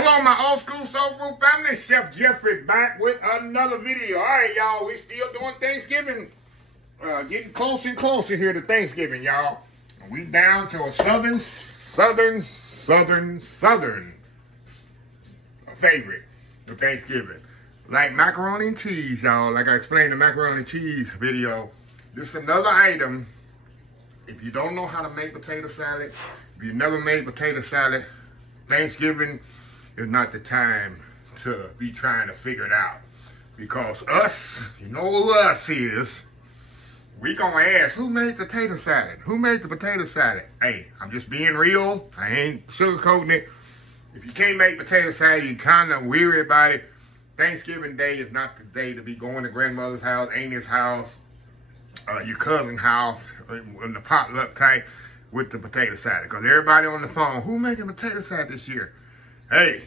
Hello, my old school soul food family. Chef Jeffrey back with another video. All right, y'all, we still doing Thanksgiving. Getting closer and closer here to Thanksgiving, y'all. We down to a southern favorite of Thanksgiving. Like macaroni and cheese, y'all. Like I explained in the macaroni and cheese video. This is another item. If you don't know how to make potato salad, if you never made potato salad, Thanksgiving is not the time to be trying to figure it out. Because us, you know who us is, we gonna ask, who made the potato salad? Who made the potato salad? Hey, I'm just being real. I ain't sugarcoating it. If you can't make potato salad, you kind of weary about it. Thanksgiving Day is not the day to be going to grandmother's house, auntie's house, your cousin's house, in the potluck type with the potato salad. Because everybody on the phone, who making potato salad this year? Hey,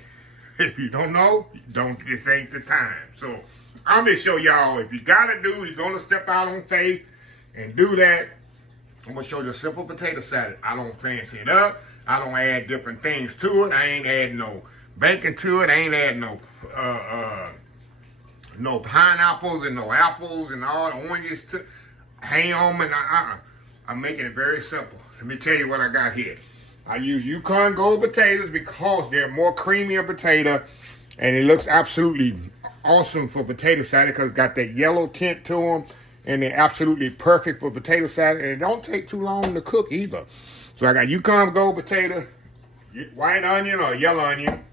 if you don't know, this ain't the time. So I'm gonna show y'all, if you gotta do, you're gonna step out on faith and do that. I'm gonna show you a simple potato salad. I don't fancy it up. I don't add different things to it. I ain't adding no bacon to it. I ain't adding no pineapples and no apples and all the oranges to ham and I'm making it very simple. Let me tell you what I got here. I use Yukon Gold potatoes because they're more creamier potato and it looks absolutely awesome for potato salad because it's got that yellow tint to them and they're absolutely perfect for potato salad and it don't take too long to cook either. So I got Yukon Gold potato, white onion or yellow onion,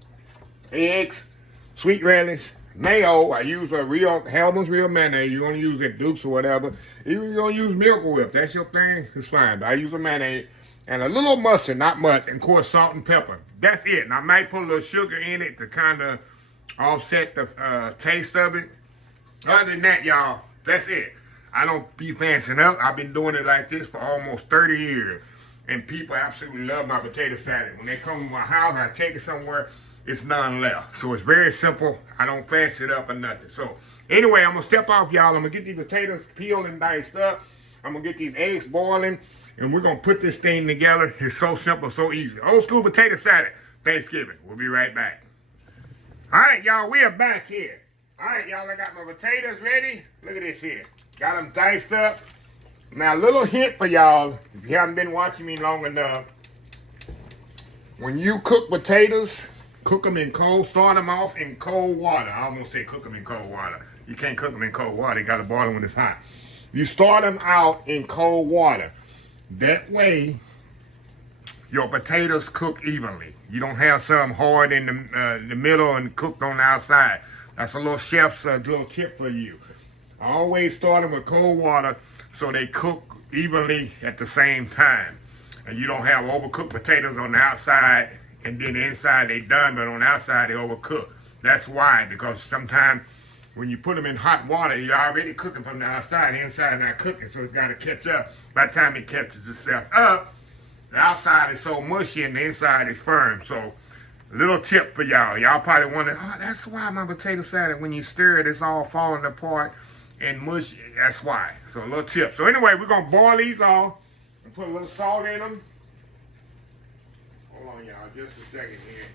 eggs, sweet relish, mayo. I use a real Hellman's Real mayonnaise. You're gonna use it Dukes or whatever. You're gonna use Miracle Whip. That's your thing. It's fine. But I use a mayonnaise and a little mustard, not much, and of course salt and pepper. That's it. And I might put a little sugar in it to kind of offset the taste of it. Other than that, y'all, that's it. I don't be fancying up. I've been doing it like this for almost 30 years. And people absolutely love my potato salad. When they come to my house, I take it somewhere, it's none left. So it's very simple. I don't fancy it up or nothing. So anyway, I'm going to step off, y'all. I'm going to get these potatoes peeled and diced up. I'm going to get these eggs boiling. And we're going to put this thing together. It's so simple, so easy. Old school potato salad, Thanksgiving. We'll be right back. All right, y'all, we are back here. All right, y'all, I got my potatoes ready. Look at this here. Got them diced up. Now, a little hint for y'all, if you haven't been watching me long enough, when you cook potatoes, cook them in cold, start them off in cold water. I almost say cook them in cold water. You can't cook them in cold water. You got to boil them when it's hot. You start them out in cold water. That way, your potatoes cook evenly. You don't have some hard in the middle and cooked on the outside. That's a little chef's little tip for you. I always start them with cold water so they cook evenly at the same time. And you don't have overcooked potatoes on the outside and then the inside they done, but on the outside they overcooked. That's why, because sometimes when you put them in hot water, you're already cooking from the outside, the inside not cooking, so it's got to catch up. By the time it catches itself up, the outside is so mushy and the inside is firm. So, a little tip for y'all. Y'all probably wonder, oh, that's why my potato salad, when you stir it, it's all falling apart and mushy. That's why. So, a little tip. So, anyway, we're going to boil these off and put a little salt in them. Hold on, y'all, just a second here.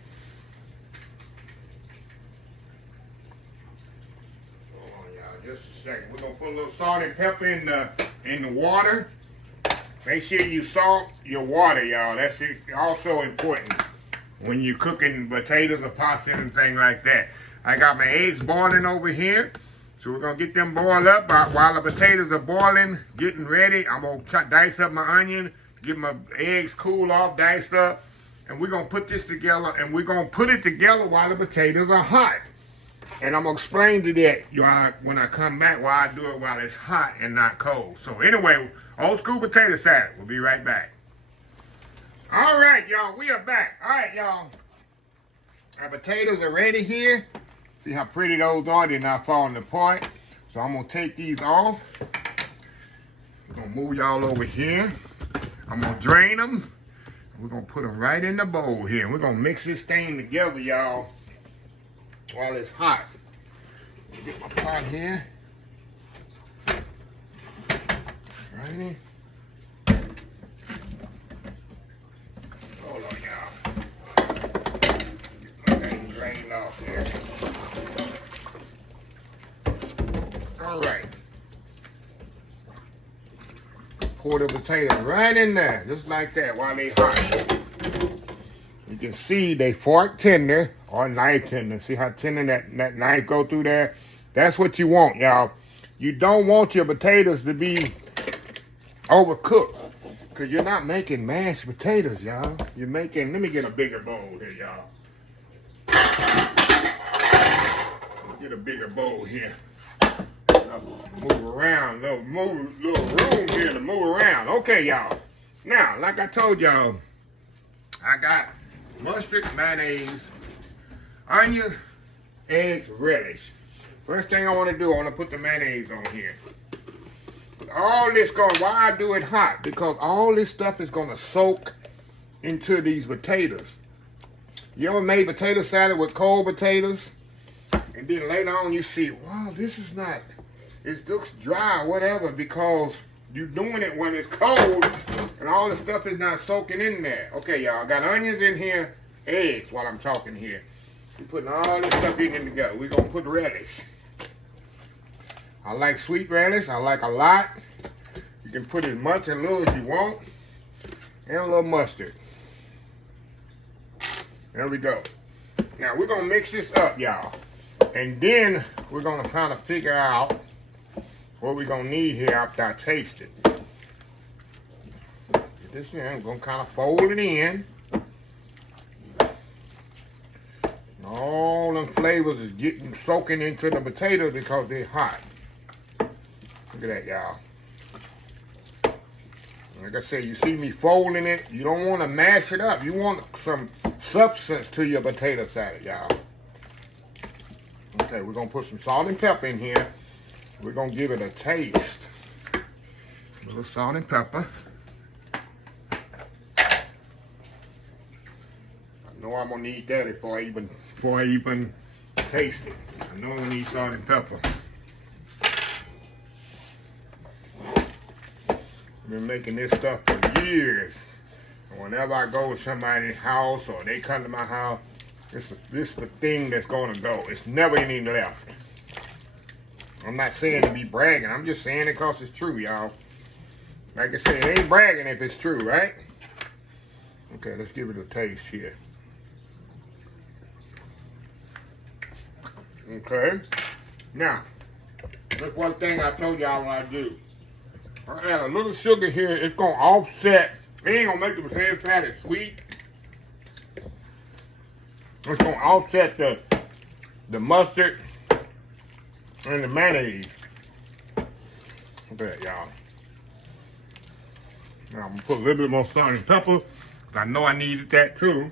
Just a second. We're gonna put a little salt and pepper in the water. Make sure you salt your water, y'all. That's also important when you're cooking potatoes or pasta and things like that. I got my eggs boiling over here, so we're gonna get them boiled up. While the potatoes are boiling, getting ready, I'm gonna dice up my onion, get my eggs cool off, diced up, and we're gonna put this together. And we're gonna put it together while the potatoes are hot. And I'm going to explain to that when I come back why I do it while it's hot and not cold. So anyway, old school potato salad. We'll be right back. All right, y'all. We are back. All right, y'all. Our potatoes are ready here. See how pretty those are? They're not falling apart. So I'm going to take these off. I'm going to move y'all over here. I'm going to drain them. We're going to put them right in the bowl here. We're going to mix this thing together, y'all, while it's hot. Get my pot here. Righty. Hold on, y'all. Get my thing off here. All right. Pour the potatoes right in there, just like that, while they hot. You can see they fork tender or knife tender. See how tender that knife go through there? That's what you want, y'all. You don't want your potatoes to be overcooked, because you're not making mashed potatoes, y'all. You're making, let me get a bigger bowl here, y'all. Get a bigger bowl here. Move around, little room here to move around. Okay, y'all. Now, like I told y'all, I got mustard, mayonnaise, onion, eggs, relish. First thing I want to do, I want to put the mayonnaise on here. All this why I do it hot? Because all this stuff is going to soak into these potatoes. You ever made potato salad with cold potatoes? And then later on you see, wow, this is not, it looks dry or whatever, because you're doing it when it's cold and all the stuff is not soaking in there. Okay, y'all, I got onions in here, eggs while I'm talking here. We're putting all this stuff in together. We're going to put relish. I like sweet relish. I like a lot. You can put as much and little as you want. And a little mustard. There we go. Now we're going to mix this up, y'all. And then we're going to try to figure out what we're going to need here after I taste it. Get this in. I'm going to kind of fold it in. And all them flavors is getting soaking into the potatoes because they're hot. Look at that, y'all. Like I said, you see me folding it. You don't want to mash it up. You want some substance to your potato salad, y'all. Okay, we're going to put some salt and pepper in here. We're going to give it a taste. A little salt and pepper. I know I'm going to need that before I even taste it. I know I'm going to need salt and pepper. I've been making this stuff for years. And whenever I go to somebody's house or they come to my house, this is the thing that's going to go. It's never any left. I'm not saying to be bragging. I'm just saying it because it's true, y'all. Like I said, it ain't bragging if it's true, right? Okay, let's give it a taste here. Okay. Now, that's one thing I told y'all what I do. I add a little sugar here. It's going to offset. It ain't going to make the potato salad sweet. It's going to offset the mustard and the mayonnaise. Look at that, y'all. Now I'm going to put a little bit more salt and pepper. I know I needed that too.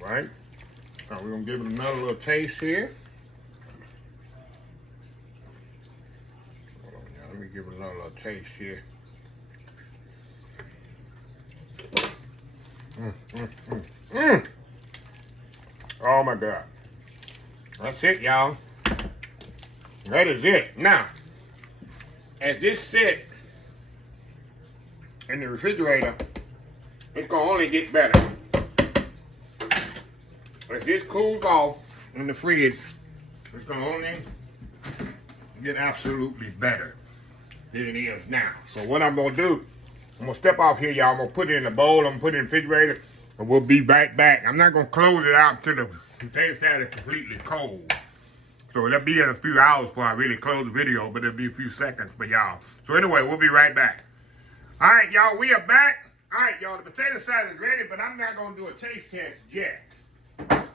Right? So we're going to give it another little taste here. Hold on, let me give it another little taste here. Oh my God. That's it, y'all. That is it. Now, as this sit in the refrigerator, it's going to only get better. As this cools off in the fridge, it's going to only get absolutely better than it is now. So what I'm going to do, I'm going to step off here, y'all. I'm going to put it in a bowl. I'm going to put it in the refrigerator, and we'll be right back. I'm not going to close it out until the potato salad is completely cold. So it'll be in a few hours before I really close the video, but it'll be a few seconds for y'all. So anyway, we'll be right back. All right, y'all, we are back. All right, y'all, the potato salad is ready, but I'm not going to do a taste test yet.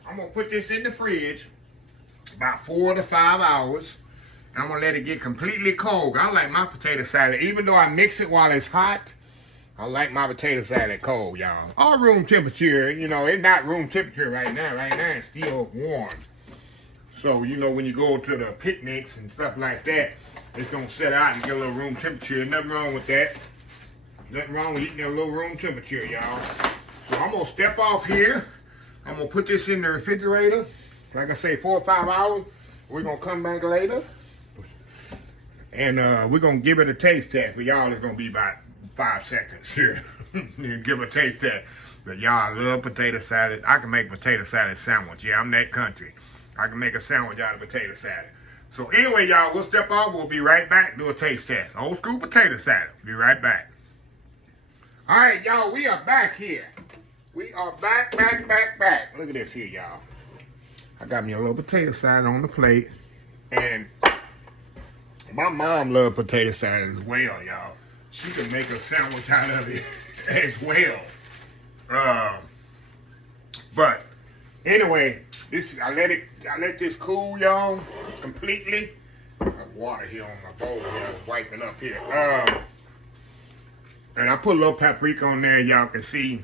I'm going to put this in the fridge about 4 to 5 hours. And I'm going to let it get completely cold. I like my potato salad, even though I mix it while it's hot, I like my potato salad cold, y'all. All room temperature, you know, it's not room temperature right now. Right now it's still warm. So, you know, when you go to the picnics and stuff like that, it's going to set out and get a little room temperature. Nothing wrong with that. Nothing wrong with eating a little room temperature, y'all. So I'm going to step off here. I'm going to put this in the refrigerator. Like I say, 4 or 5 hours. We're going to come back later. And we're going to give it a taste test. For y'all, it's going to be about 5 seconds here. Give a taste test. But y'all love potato salad. I can make potato salad sandwich. Yeah, I'm that country. I can make a sandwich out of potato salad. So anyway, y'all, we'll step off. We'll be right back. Do a taste test. Old school potato salad. Be right back. All right, y'all, we are back here. We are back. Look at this here, y'all. I got me a little potato salad on the plate. And my mom loved potato salad as well, y'all. She can make a sandwich out of it as well. But anyway, I let this cool, y'all, completely. I got water here on my bowl here, I was wiping up here. And I put a little paprika on there, y'all can see.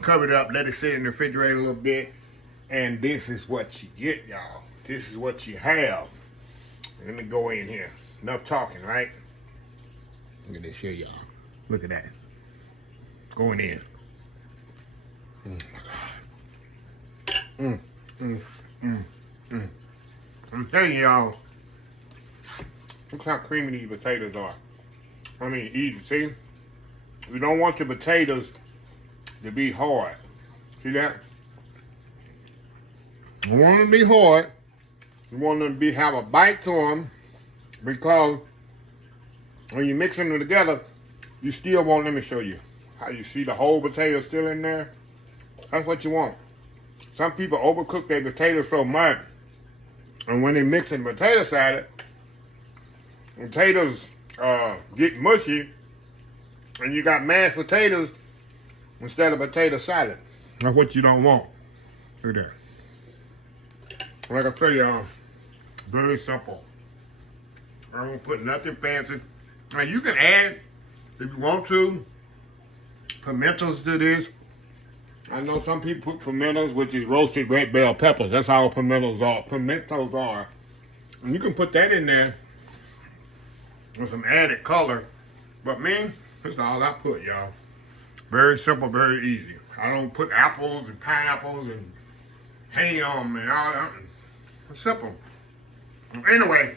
Cover it up, let it sit in the refrigerator a little bit. And this is what you get, y'all. This is what you have. Let me go in here. Enough talking, right? Look at this here, y'all. Look at that. Going in. Oh my God. I'm telling y'all, look how creamy these potatoes are. I mean, easy, see? You don't want your potatoes to be hard. See that? You want them to be hard. You want them to have a bite to them, because when you're mixing them together, you still want, let me show you, how you see the whole potato still in there. That's what you want. Some people overcook their potatoes so much, and when they mix in potato salad, potatoes get mushy, and you got mashed potatoes instead of potato salad. That's what you don't want. Look at that. Like I tell y'all, very simple. I don't put nothing fancy. And you can add, if you want to, pimentos to this. I know some people put pimentos, which is roasted red bell peppers. That's how pimentos are. And you can put that in there with some added color. But me, that's all I put, y'all. Very simple, very easy. I don't put apples and pineapples and ham and all that. It's simple. Anyway,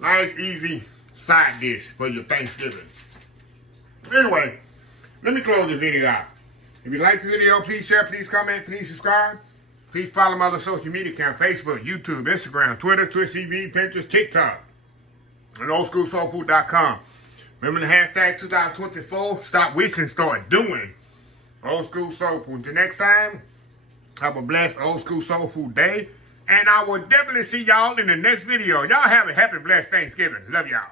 nice, easy side dish for your Thanksgiving. Anyway, let me close the video out. If you like the video, please share, please comment, please subscribe. Please follow my other social media accounts: Facebook, YouTube, Instagram, Twitter, Twitch TV, Pinterest, TikTok, and oldschoolsoulfood.com. Remember the hashtag 2024, stop wishing, start doing. Old School Soul Food. Until next time, have a blessed Old School Soul Food day. And I will definitely see y'all in the next video. Y'all have a happy, blessed Thanksgiving. Love y'all.